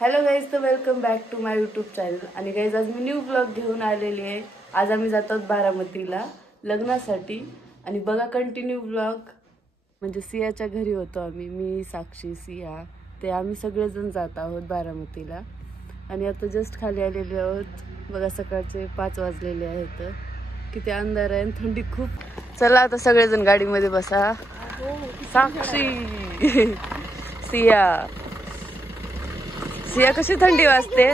Hello guys, तर welcome back to my YouTube channel. आणि guys आज मी न्यू ब्लॉग घेऊन आलेली आहे. आज आम्ही जातो बारामतीला लग्नासाठी. आणि बघा कंटिन्यू ब्लॉग. म्हणजे सियाच्या घरी होतो आम्ही, मी, साक्षी, सिया, ते आम्ही सगळेजण जात आहोत बारामतीला. आणि आता जस्ट खाली आलेले आहोत. बघा सकाळचे 5 वाजलेले आहेत. किती अंधार आहे, थंडी खूप. चला आता सगळेजण गाडीमध्ये बसा. साक्षी, सिया सिया कशी थंडी वाजते.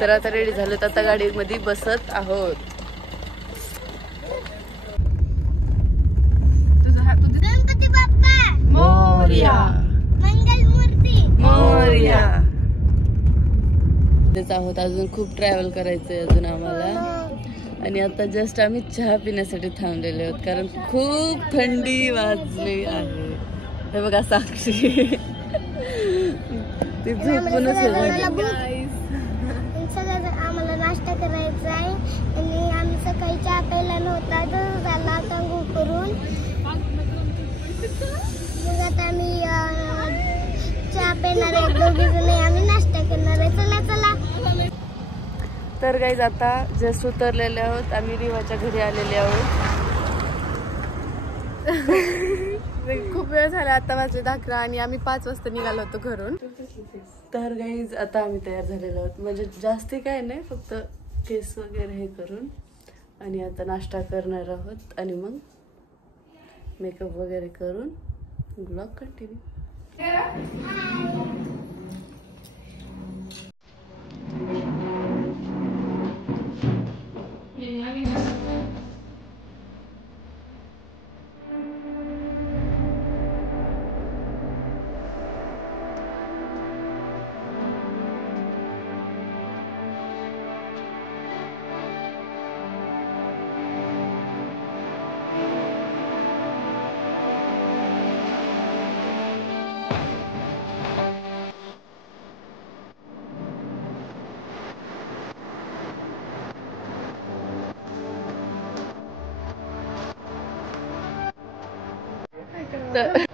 तर आता रेडी झालो, आता गाडीमध्ये बसत आहोत. गणपती बाप्पा मोरया, मंगलमूर्ती मोरया. तेच आहोत. अजून खूप ट्रॅव्हल करायचंय अजून आम्हाला. आणि आता जस्ट आम्ही चहा पिण्यासाठी थांबलेले आहोत, कारण खूप थंडी वाजली आहे. हे बघा साक्षी ती झोपूनच आम्हाला नाश्ता करायचा आहे. आणि आम्ही सकाळी चहा प्यायला नव्हता, तर झाला आता करून. मग आता आम्ही चहा पिणार आहे, दोघी जण आम्ही नाश्ता करणार आहे. चला चला. तर गाईज आता जस्ट उतरलेले आहोत. आम्ही रिवाच्या घरी आलेले आहोत. खूप वेळ झाला, आता वाजले 11 आणि आम्ही 5 वाजता निघालो होतो घरून. तर गाईज आता आम्ही तयार झालेलो आहोत. म्हणजे जास्ती काय नाही, फक्त केस वगैरे हे करून. आणि आता नाश्ता करणार आहोत आणि मग मेकअप वगैरे करून ब्लॉग कंटिन्यू.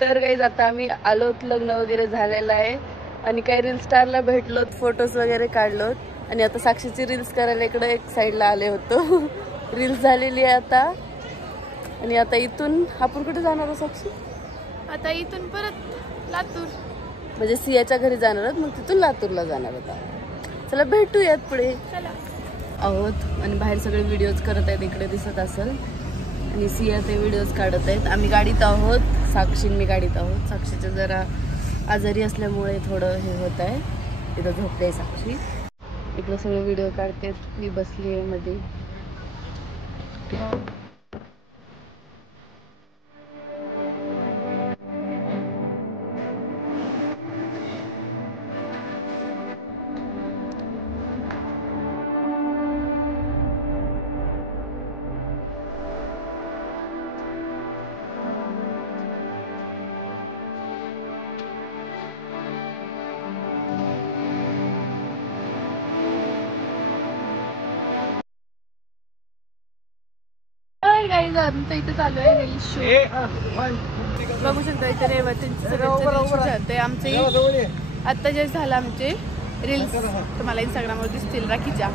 तर काही आता आम्ही आलोत, लग्न वगैरे झालेलं आहे. आणि काही रील स्टारला भेटलोत, फोटोज वगैरे काढलोत. आणि आता साक्षीची रील्स करायला इकडे एक साईडला आले होतो. रील्स झालेली आहे आता. आणि आता इथून आपण कुठे जाणार आहोत साक्षी? आता इथून परत लातूर, म्हणजे सियाच्या घरी जाणार आहोत, मग तिथून लातूरला जाणार होता. चला भेटूयात पुढे. चला आहोत. आणि बाहेर सगळे व्हिडिओज करत आहेत, इकडे दिसत असेल. आणि सिया ते व्हिडिओज काढत आहेत. आम्ही गाडीत आहोत, साक्षी मी गाडीत आहोत. साक्षीचं जरा आजारी असल्यामुळे थोडं हे होत आहे. तिथं झोपते साक्षी. इकडं सगळे व्हिडिओ काढते, मी बसली आहे मध्ये. गाईज आमचं इथे चालू आहे रील शूट. बघू शकता इथे रेवतींचे सगळे आमचे आता जे झालं आमचे रील्स तुम्हाला इंस्टाग्रामवर दिसतील राखीच्या.